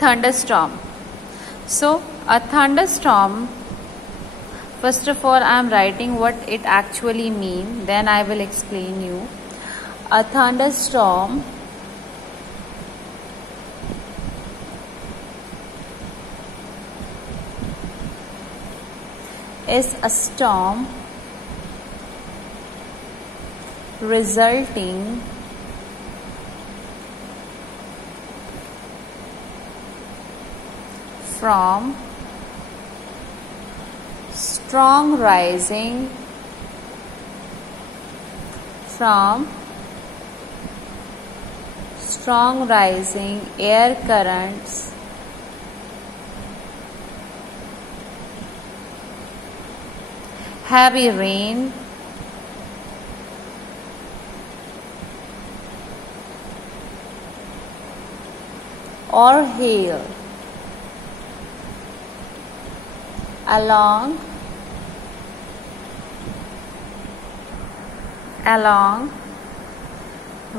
thunderstorm. So a thunderstorm, first of all I am writing what it actually means, then I will explain you. A thunderstorm is a storm resulting from strong rising air currents heavy rain or hail along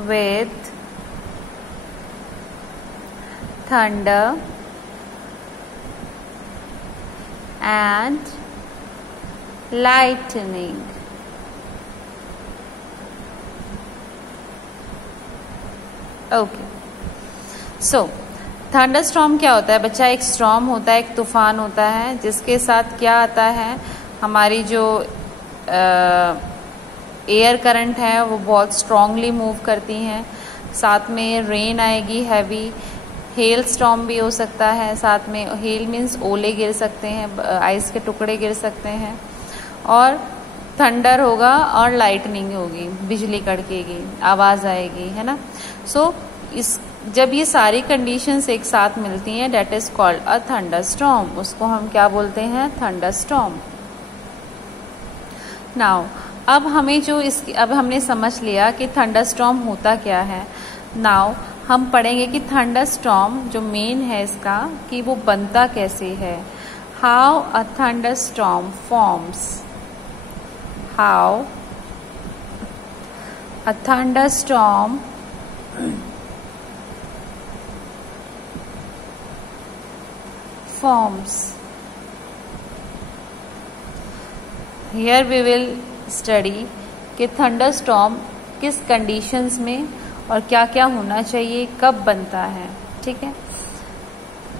with thunder and lightning. Okay, so thunderstorm क्या होता है बच्चा? एक storm होता है, एक तूफान होता है जिसके साथ क्या आता है, हमारी जो एयर करंट है वो बहुत स्ट्रांगली मूव करती हैं, साथ में रेन आएगी हैवी, हेल स्टॉर्म भी हो सकता है, साथ में हेल मीन्स ओले गिर सकते हैं, आइस के टुकड़े गिर सकते हैं, और थंडर होगा और लाइटनिंग होगी, बिजली कड़केगी, आवाज आएगी, है ना। सो जब ये सारी कंडीशंस एक साथ मिलती हैं that is called a thunderstorm, उसको हम क्या बोलते हैं? थंडरस्टॉर्म। नाउ अब हमने समझ लिया कि थंडरस्टॉर्म होता क्या है। नाउ हम पढ़ेंगे कि थंडरस्टॉर्म जो मेन है इसका कि वो बनता कैसे है। How a thunderstorm forms, how a thunderstorm forms. Here we will study कि थंडरस्टॉर्म किस कंडीशंस में और क्या क्या होना चाहिए, कब बनता है, ठीक है।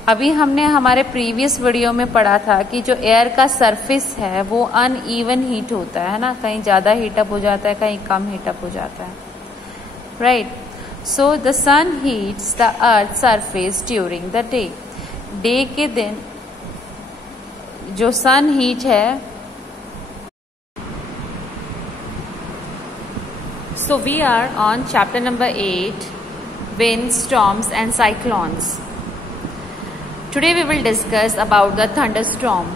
अभी हमने हमारे प्रीवियस वीडियो में पढ़ा था कि जो एयर का सरफेस है वो अनइवन हीट होता है ना, कहीं ज्यादा हीटअप हो जाता है, कहीं कम हीटअप हो जाता है, right. So the sun heats the earth surface during the day, day के दिन जो सन हीट है। So we are on chapter number 8, wind, storms and cyclones. Today we will discuss about the thunderstorm.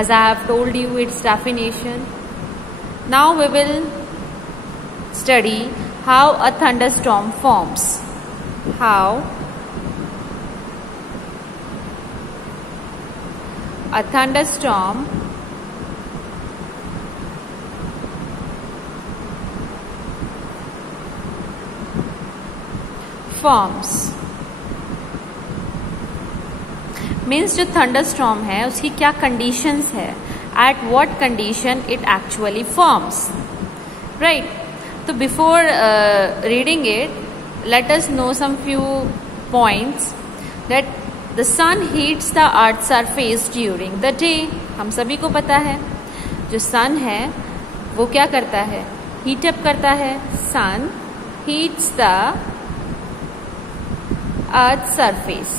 As I have told you its definition, now we will study how a thunderstorm forms. How a thunderstorm forms means जो thunderstorm है उसकी क्या conditions है, at what condition it actually forms, right? So before reading it, let us know some few points that the sun heats the earth's surface during the day. हम सभी को पता है जो sun है वो क्या करता है, heat up करता है। sun heats the earth's surface.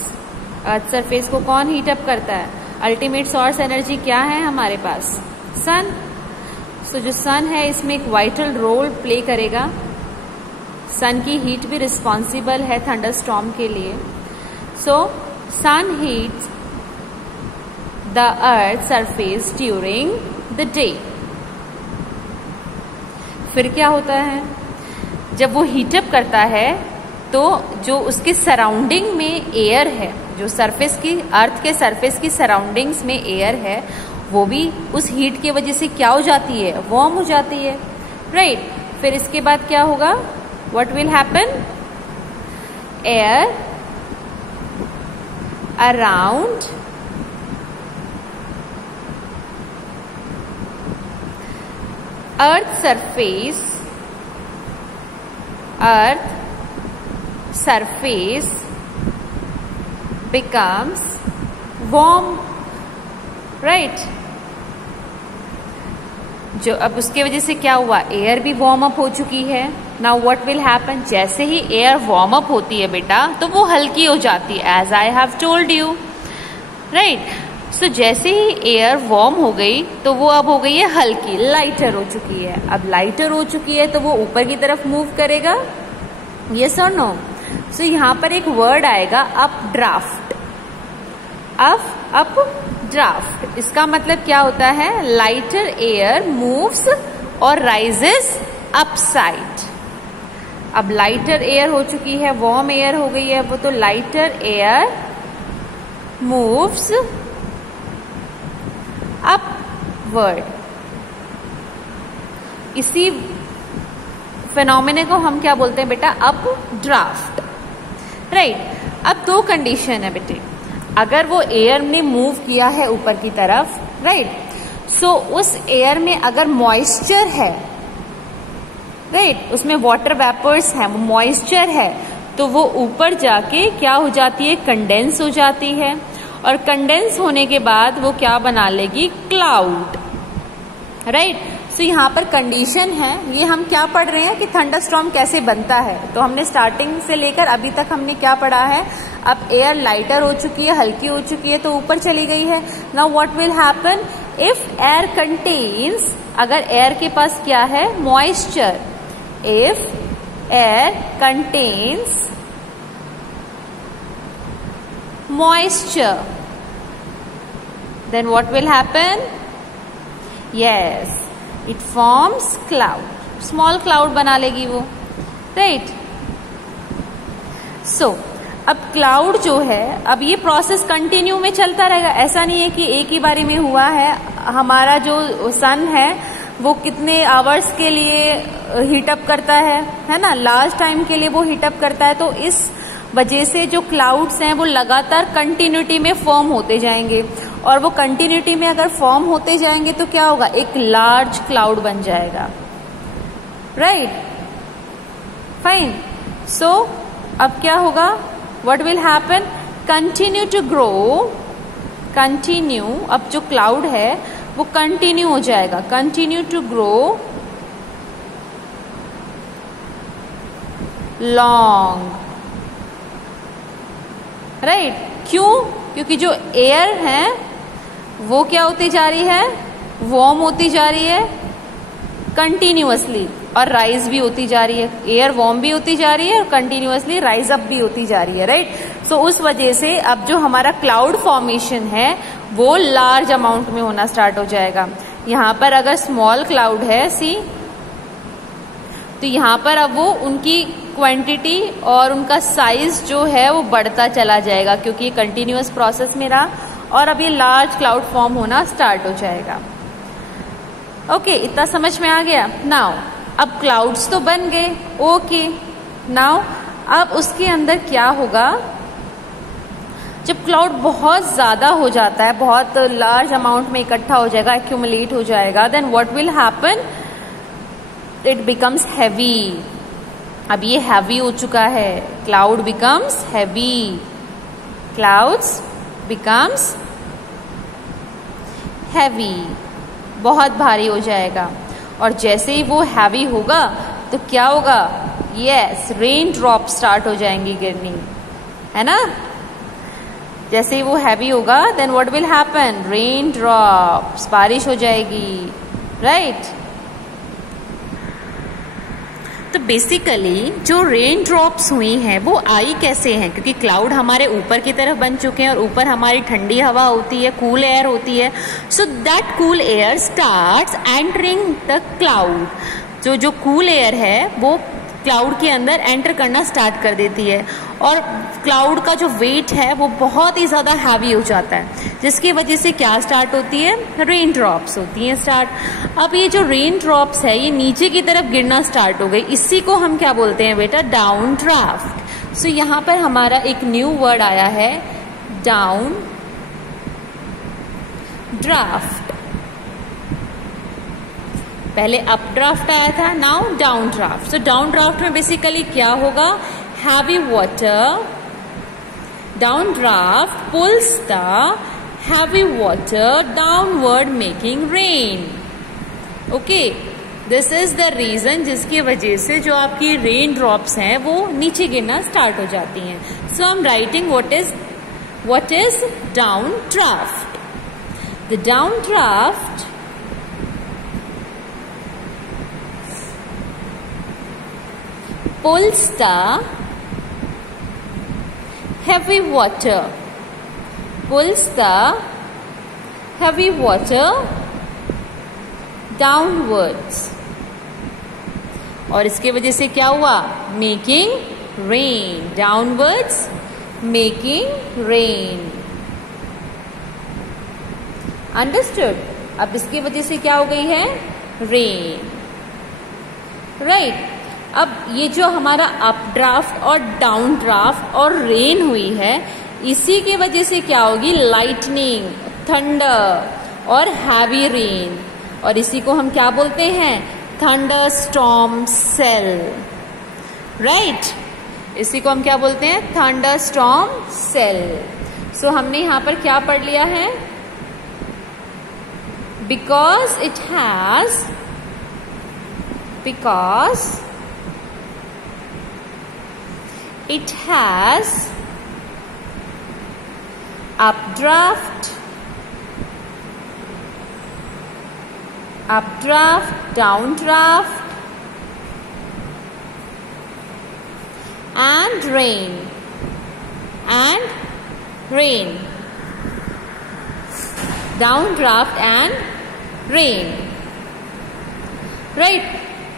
earth surface को कौन heat up करता है? ultimate source energy क्या है हमारे पास? sun. तो जो सन है इसमें एक वाइटल रोल प्ले करेगा, सन की हीट भी रिस्पॉन्सिबल है थंडरस्टॉर्म के लिए। So sun heats the earth surface during the day. फिर क्या होता है, जब वो हीटअप करता है तो जो उसके सराउंडिंग में एयर है, जो सरफेस की, अर्थ के सरफेस की सराउंडिंग्स में एयर है, वो भी उस हीट की वजह से क्या हो जाती है, वार्म हो जाती है, राइट। फिर इसके बाद क्या होगा, what will happen, air around earth surface becomes warm, right? जो अब उसके वजह से क्या हुआ, एयर भी वार्म अप हो चुकी है. नाउ व्हाट विल हैपन, जैसे ही एयर वार्म अप होती है बेटा तो वो हल्की हो जाती है, as I have told you, right. So जैसे ही एयर वार्म हो गई तो वो अब हो गई है हल्की, लाइटर हो चुकी है. अब लाइटर हो चुकी है तो वो ऊपर की तरफ मूव करेगा, यस और नो. सो यहाँ पर एक वर्ड आएगा अप ड्राफ्ट. अप ड्राफ्ट, इसका मतलब क्या होता है, लाइटर एयर मूव्स और राइजेस अपसाइड. अब लाइटर एयर हो चुकी है, वार्म एयर हो गई है वो, तो लाइटर एयर मूव्स अपवर्ड. इसी फिनोमेना को हम क्या बोलते हैं बेटा, अप ड्राफ्ट, राइट. अब दो कंडीशन है बेटे, अगर वो एयर ने मूव किया है ऊपर की तरफ, राइट, सो उस एयर में अगर मॉइस्चर है, राइट, उसमें वाटर वेपर्स है, मॉइस्चर है, तो वो ऊपर जाके क्या हो जाती है, कंडेंस हो जाती है. और कंडेंस होने के बाद वो क्या बना लेगी, क्लाउड, राइट. सो यहाँ पर कंडीशन है, ये हम क्या पढ़ रहे हैं कि थंडरस्टॉर्म कैसे बनता है. तो हमने स्टार्टिंग से लेकर अभी तक हमने क्या पढ़ा है, अब एयर लाइटर हो चुकी है, हल्की हो चुकी है तो ऊपर चली गई है. Now what will happen, if air contains, अगर एयर के पास क्या है, moisture, if air contains moisture, then what will happen, yes, it forms cloud, small cloud बना लेगी वो, right. So अब क्लाउड जो है, अब ये प्रोसेस कंटिन्यू में चलता रहेगा. ऐसा नहीं है कि एक ही बारी में हुआ है. हमारा जो सन है वो कितने आवर्स के लिए हीटअप करता है ना, लार्ज टाइम के लिए वो हीटअप करता है. तो इस वजह से जो क्लाउड्स हैं वो लगातार कंटिन्यूटी में फॉर्म होते जाएंगे, और वो कंटिन्यूटी में अगर फॉर्म होते जाएंगे तो क्या होगा, एक लार्ज क्लाउड बन जाएगा, राइट, फाइन. सो अब क्या होगा, what will happen, continue to grow, continue, अब जो क्लाउड है वो कंटिन्यू हो जाएगा, continue to grow long, right. क्यों, क्योंकि जो एयर है वो क्या होती जा रही है, वार्म होती जा रही है कंटिन्यूअसली, और राइज भी होती जा रही है. एयर वार्म भी होती जा रही है और कंटिन्यूअसली राइज अप भी होती जा रही है, राइट. सो उस वजह से अब जो हमारा क्लाउड फॉर्मेशन है वो लार्ज अमाउंट में होना स्टार्ट हो जाएगा. यहाँ पर अगर स्मॉल क्लाउड है, सी, तो यहाँ पर अब वो उनकी क्वांटिटी और उनका साइज जो है वो बढ़ता चला जाएगा, क्योंकि ये कंटिन्यूअस प्रोसेस में रहा, और अब ये लार्ज क्लाउड फॉर्म होना स्टार्ट हो जाएगा. ओके, इतना समझ में आ गया. नाउ अब क्लाउड्स तो बन गए, ओके. नाउ अब उसके अंदर क्या होगा, जब क्लाउड बहुत ज्यादा हो जाता है, बहुत लार्ज अमाउंट में इकट्ठा हो जाएगा, एक्यूमुलेट हो जाएगा, then what will happen, it becomes heavy. अब ये हैवी हो चुका है, cloud becomes heavy, clouds becomes heavy, बहुत भारी हो जाएगा. और जैसे ही वो हैवी होगा तो क्या होगा, यस, रेन ड्रॉप स्टार्ट हो जाएंगी गिरनी, है ना. जैसे ही वो हैवी होगा then what will happen, rain drops, बारिश हो जाएगी, राइट. तो बेसिकली जो रेन ड्रॉप्स हुई हैं वो आई कैसे हैं, क्योंकि क्लाउड हमारे ऊपर की तरफ बन चुके हैं और ऊपर हमारी ठंडी हवा होती है, कूल एयर होती है. So that cool air starts entering the cloud. जो कूल एयर है वो क्लाउड के अंदर एंटर करना स्टार्ट कर देती है, और क्लाउड का जो वेट है वो बहुत ही ज्यादा हैवी हो जाता है, जिसकी वजह से क्या स्टार्ट होती है, रेन ड्रॉप्स होती हैं स्टार्ट. अब ये जो रेन ड्रॉप्स है ये नीचे की तरफ गिरना स्टार्ट हो गई, इसी को हम क्या बोलते हैं बेटा, डाउन ड्राफ्ट. सो यहाँ पर हमारा एक न्यू वर्ड आया है, डाउन ड्राफ्ट। पहले अप ड्राफ्ट आया था, now down draft. So down draft में बेसिकली क्या होगा, heavy water, down draft pulls the heavy water downward making rain. Okay, this is the reason जिसकी वजह से जो आपकी रेन ड्रॉप्स हैं वो नीचे गिरना स्टार्ट हो जाती हैं। So I am writing what is downdraft. The downdraft pulls the heavy water, downwards, और इसके वजह से क्या हुआ, making rain, downwards making rain. Understood? अब इसकी वजह से क्या हो गई है, रेन, राइट। अब ये जो हमारा अप ड्राफ्ट और डाउन ड्राफ्ट और रेन हुई है, इसी की वजह से क्या होगी, लाइटनिंग, थंडर और हैवी रेन, और इसी को हम क्या बोलते हैं, थंडर स्टॉर्म सेल, राइट। इसी को हम क्या बोलते हैं, थंडर स्टॉर्म सेल। सो हमने यहां पर क्या पढ़ लिया है, because it has updraft, downdraft and rain, downdraft and rain, right।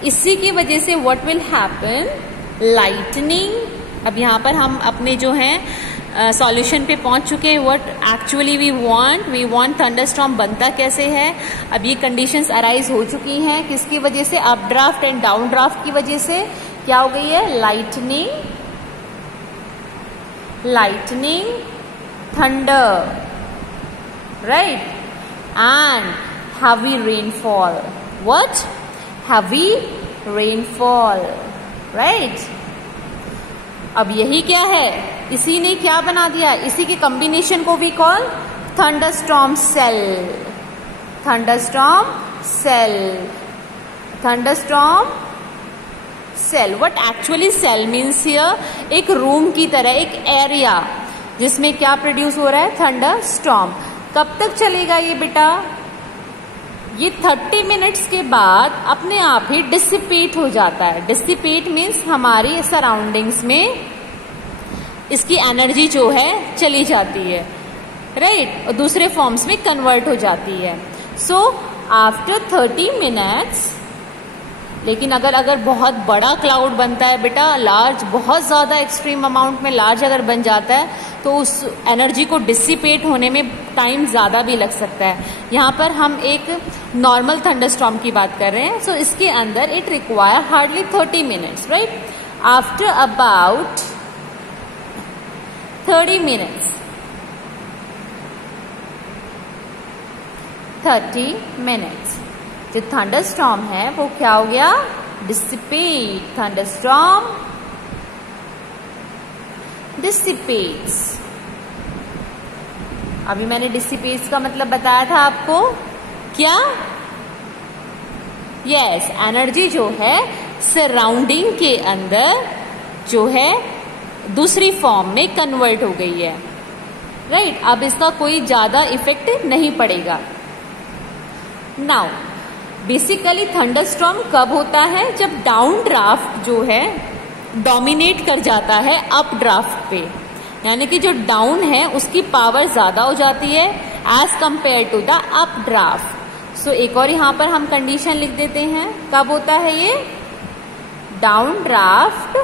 इसी की वजह से what will happen, lightning। अब यहाँ पर हम अपने जो हैं सॉल्यूशन पे पहुंच चुके हैं। What actually we want thunderstorm बनता कैसे है। अब ये कंडीशंस अराइज हो चुकी हैं, किसकी वजह से, up draft and down draft की वजह से। क्या हो गई है, lightning, thunder, right, and heavy rainfall. What? Heavy rainfall, right। अब यही क्या है, इसी ने क्या बना दिया, इसी के कॉम्बिनेशन को भी call thunderstorm cell. What actually cell means here, एक रूम की तरह, एक एरिया जिसमें क्या प्रोड्यूस हो रहा है, थंडर स्टॉर्म। कब तक चलेगा ये बेटा, ये 30 मिनट्स के बाद अपने आप ही डिसिपेट हो जाता है। डिसिपेट मीन्स हमारी सराउंडिंग्स में इसकी एनर्जी जो है चली जाती है, राइट, और दूसरे फॉर्म्स में कन्वर्ट हो जाती है। सो आफ्टर 30 मिनट्स, लेकिन अगर बहुत बड़ा क्लाउड बनता है बेटा, लार्ज, बहुत ज्यादा एक्सट्रीम अमाउंट में लार्ज अगर बन जाता है, तो उस एनर्जी को डिसिपेट होने में टाइम ज्यादा भी लग सकता है। यहाँ पर हम एक नॉर्मल थंडरस्टॉर्म की बात कर रहे हैं। सो इसके अंदर it require hardly 30 minutes, right. After about 30 minutes जो थंडरस्टॉर्म है वो क्या हो गया, डिसिपेट, थंडरस्टॉर्म डिसिपेट्स। अभी मैंने डिसिपेट्स का मतलब बताया था आपको, क्या, यस, एनर्जी जो है सराउंडिंग के अंदर जो है दूसरी फॉर्म में कन्वर्ट हो गई है, राइट। अब इसका कोई ज्यादा इफेक्ट नहीं पड़ेगा। नाउ बेसिकली थंडरस्टॉर्म कब होता है, जब डाउन ड्राफ्ट जो है डोमिनेट कर जाता है अप ड्राफ्ट पे, यानी कि जो डाउन है उसकी पावर ज्यादा हो जाती है as compare to the up draft. So एक और यहां पर हम कंडीशन लिख देते हैं, कब होता है ये, down draft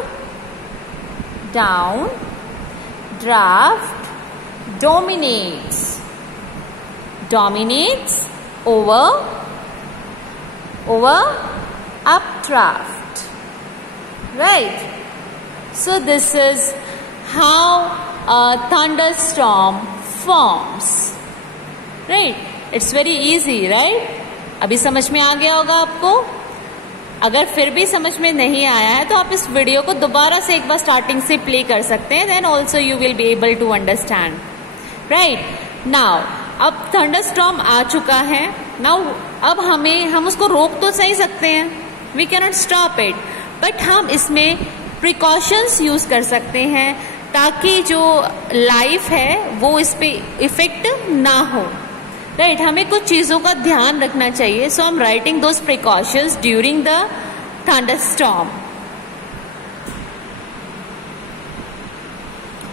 dominates over updraft, right? So this is how thunderstorm forms. Right? It's very easy, right? अभी समझ में आ गया होगा आपको. अगर फिर भी समझ में नहीं आया है तो आप इस वीडियो को दोबारा से एक बार स्टार्टिंग से प्ले कर सकते हैं. Then also you will be able to understand. Right now अब थंडरस्टॉर्म आ चुका है. नाउ अब हम उसको रोक तो सही सकते हैं. We can not stop it, but हम इसमें प्रिकॉशंस यूज कर सकते हैं ताकि जो लाइफ है वो इस पे इफेक्ट ना हो. राइट हमें कुछ चीजों का ध्यान रखना चाहिए. So I am writing those precautions during the thunderstorm.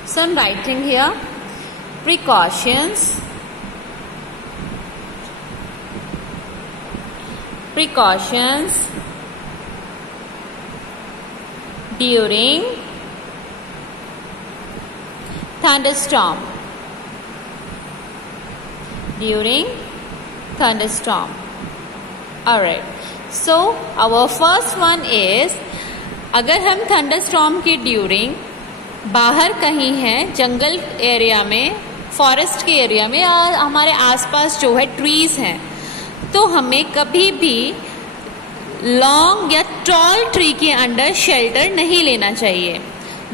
So I am writing here precautions during thunderstorm. Alright, so our first one is अगर हम थंडरस्टॉर्म के ड्यूरिंग बाहर कहीं हैं, जंगल एरिया में, फॉरेस्ट के एरिया में और हमारे आसपास जो है ट्रीज हैं, तो हमें कभी भी लॉन्ग या टॉल ट्री के अंडर शेल्टर नहीं लेना चाहिए.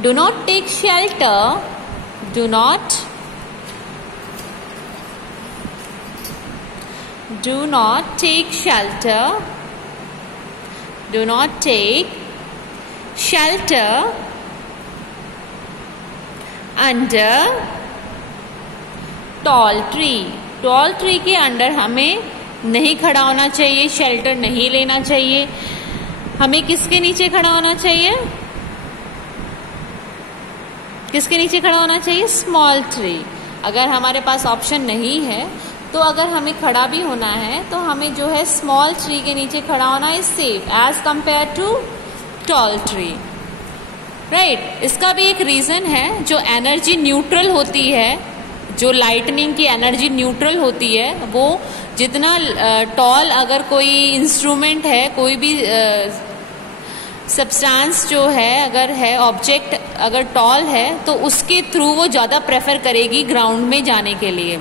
Do not take shelter. Do not take shelter. Do not take shelter under tall tree. Tall tree के अंडर हमें नहीं खड़ा होना चाहिए, शेल्टर नहीं लेना चाहिए. हमें किसके नीचे खड़ा होना चाहिए? किसके नीचे खड़ा होना चाहिए? Small tree. अगर हमारे पास ऑप्शन नहीं है तो अगर हमें खड़ा भी होना है तो हमें जो है स्मॉल ट्री के नीचे खड़ा होना is safe as compare to tall tree. Right इसका भी एक रीजन है. जो एनर्जी न्यूट्रल होती है, जो लाइटनिंग की एनर्जी न्यूट्रल होती है, वो जितना टॉल अगर कोई इंस्ट्रूमेंट है, कोई भी सब्सटेंस जो है, अगर है ऑब्जेक्ट अगर टॉल है तो उसके थ्रू वो ज़्यादा प्रेफर करेगी ग्राउंड में जाने के लिए,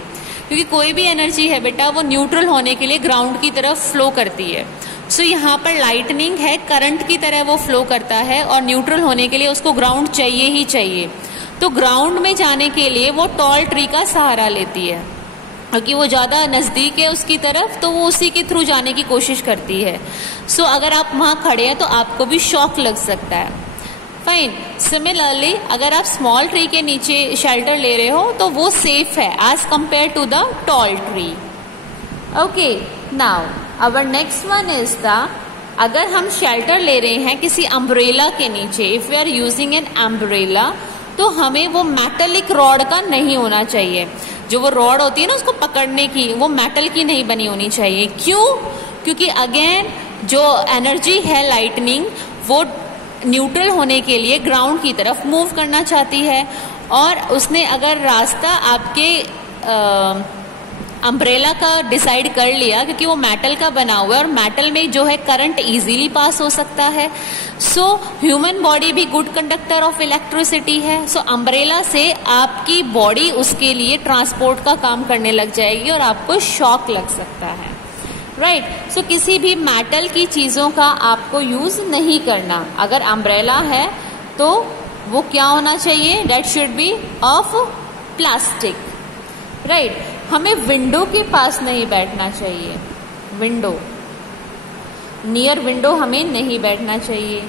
क्योंकि कोई भी एनर्जी है बेटा वो न्यूट्रल होने के लिए ग्राउंड की तरफ फ्लो करती है. सो यहाँ पर लाइटनिंग है, करंट की तरह वो फ्लो करता है और न्यूट्रल होने के लिए उसको ग्राउंड चाहिए ही चाहिए. तो ग्राउंड में जाने के लिए वो टॉल ट्री का सहारा लेती है, क्योंकि वो ज़्यादा नज़दीक है उसकी तरफ, तो वो उसी के थ्रू जाने की कोशिश करती है. सो अगर आप वहाँ खड़े हैं तो आपको भी शॉक लग सकता है. फाइन. सिमिलरली अगर आप स्मॉल ट्री के नीचे शेल्टर ले रहे हो तो वो सेफ है as compare to the tall tree. Okay now our next one is the, अगर हम शेल्टर ले रहे हैं किसी अम्ब्रेला के नीचे, if we are using an umbrella, तो हमें वो मेटलिक रॉड का नहीं होना चाहिए. जो वो रॉड होती है ना उसको पकड़ने की, वो मेटल की नहीं बनी होनी चाहिए. क्यों? क्योंकि अगेन जो एनर्जी है लाइटनिंग वो न्यूट्रल होने के लिए ग्राउंड की तरफ मूव करना चाहती है, और उसने अगर रास्ता आपके अम्ब्रेला का डिसाइड कर लिया, क्योंकि वो मेटल का बना हुआ है और मेटल में जो है करंट इजीली पास हो सकता है. सो ह्यूमन बॉडी भी गुड कंडक्टर ऑफ इलेक्ट्रिसिटी है. सो अम्ब्रेला से आपकी बॉडी उसके लिए ट्रांसपोर्ट का काम करने लग जाएगी और आपको शॉक लग सकता है. राइट सो किसी भी मेटल की चीजों का आपको यूज नहीं करना. अगर अम्ब्रेला है तो वो क्या होना चाहिए? That should be of plastic. Right हमें विंडो के पास नहीं बैठना चाहिए. विंडो, नियर विंडो हमें नहीं बैठना चाहिए.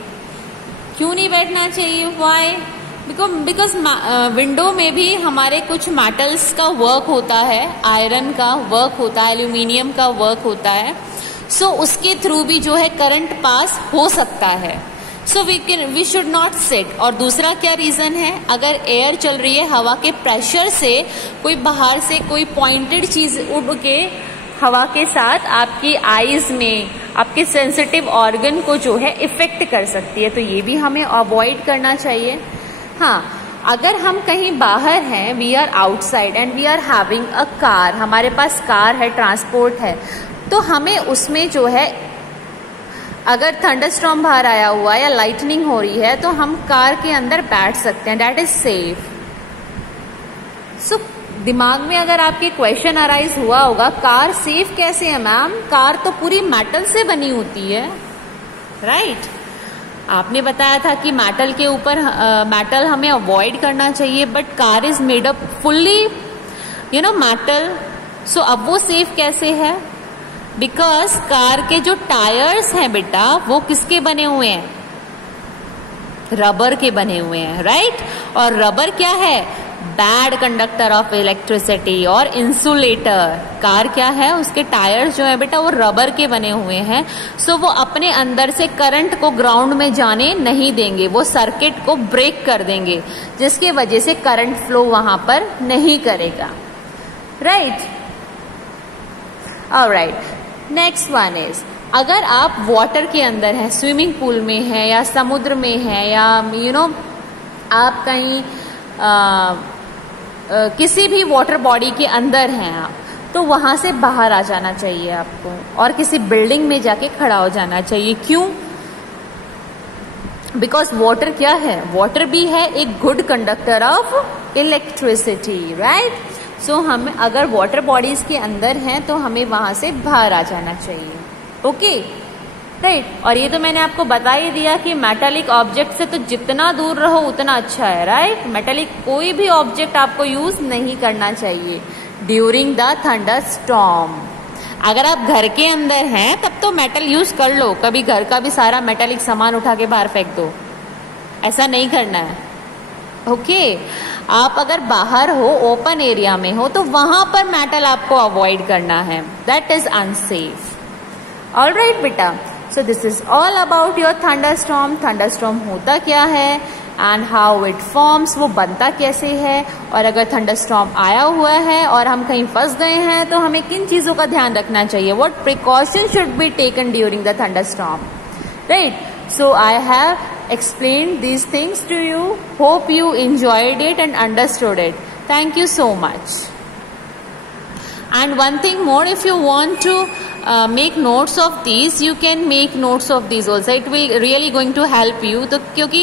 क्यों नहीं बैठना चाहिए? व्हाई? बिकॉज विंडो में भी हमारे कुछ मेटल्स का वर्क होता है, आयरन का वर्क होता है, एल्यूमिनियम का वर्क होता है. सो उसके थ्रू भी जो है करंट पास हो सकता है. So we should not sit. और दूसरा क्या रीजन है? अगर एयर चल रही है, हवा के प्रेशर से कोई बाहर से कोई पॉइंटेड चीज उड़ के हवा के साथ आपकी आईज में, आपके सेंसिटिव ऑर्गन को जो है इफेक्ट कर सकती है. तो ये भी हमें अवॉइड करना चाहिए. हाँ, अगर हम कहीं बाहर हैं, we are outside and we are having a car, हमारे पास कार है, ट्रांसपोर्ट है, तो हमें उसमें जो है अगर थंडरस्टॉर्म बाहर आया हुआ है या लाइटनिंग हो रही है तो हम कार के अंदर बैठ सकते हैं. That is safe. सो दिमाग में अगर आपके क्वेश्चन अराइज हुआ होगा, कार सेफ कैसे है मैम, कार तो पूरी मेटल से बनी होती है, राइट? आपने बताया था कि मेटल के ऊपर मेटल हमें अवॉइड करना चाहिए, but car is made up fully metal. So अब वो सेफ कैसे है? बिकॉज कार के जो टायर्स हैं बेटा वो किसके बने हुए हैं? रबर के बने हुए हैं, राइट? और रबर क्या है? बैड कंडक्टर ऑफ इलेक्ट्रिसिटी और इंसुलेटर। कार क्या है? उसके टायर्स जो है बेटा वो रबर के बने हुए हैं। सो वो अपने अंदर से करंट को ग्राउंड में जाने नहीं देंगे, वो सर्किट को ब्रेक कर देंगे, जिसके वजह से करंट फ्लो वहां पर नहीं करेगा, right? Alright, next one is, अगर आप वाटर के अंदर हैं, स्विमिंग पूल में है या समुद्र में है या आप कहीं किसी भी वाटर बॉडी के अंदर हैं आप, तो वहां से बाहर आ जाना चाहिए आपको और किसी बिल्डिंग में जाके खड़ा हो जाना चाहिए। क्यों? बिकॉज वाटर क्या है? वाटर भी है एक good conductor of electricity, right? So हम अगर वाटर बॉडीज के अंदर हैं तो हमें वहां से बाहर आ जाना चाहिए, ओके, राइट? और ये तो मैंने आपको बता ही दिया कि मेटालिक ऑब्जेक्ट से तो जितना दूर रहो उतना अच्छा है, राइट? मेटालिक कोई भी ऑब्जेक्ट आपको यूज नहीं करना चाहिए ड्यूरिंग द थंडर स्टॉर्म। अगर आप घर के अंदर हैं तब तो मेटल यूज कर लो, कभी घर का भी सारा मेटालिक सामान उठा के बाहर फेंक दो, ऐसा नहीं करना है, ओके? आप अगर बाहर हो, ओपन एरिया में हो, तो वहां पर मेटल आपको अवॉइड करना है, दैट इज अनसेफ। ऑलराइट बेटा, so this is all about your thunderstorm. Thunderstorm होता क्या है एंड हाउ इट फॉर्म्स, वो बनता कैसे है, और अगर थंडरस्टॉर्म आया हुआ है और हम कहीं फंस गए हैं तो हमें किन चीजों का ध्यान रखना चाहिए, what precaution should be taken during the thunderstorm, right? So I have explained these things to you. Hope you enjoyed it and understood it. Thank you so much. And one thing more, if you want to make notes of these, you can make notes of these also. It will really going to help you. तो क्योंकि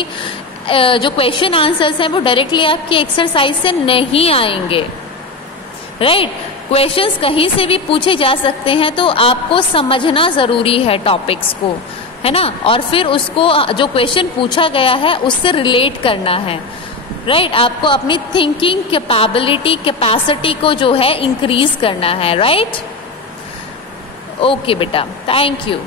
जो question answers हैं वो directly आपकी exercise से नहीं आएंगे, right? Questions कहीं से भी पूछे जा सकते हैं, तो आपको समझना जरूरी है टॉपिक्स को, है ना? और फिर उसको जो क्वेश्चन पूछा गया है उससे रिलेट करना है, राइट? आपको अपनी थिंकिंग कैपेसिटी को जो है इंक्रीज करना है, राइट? ओके बेटा, थैंक यू।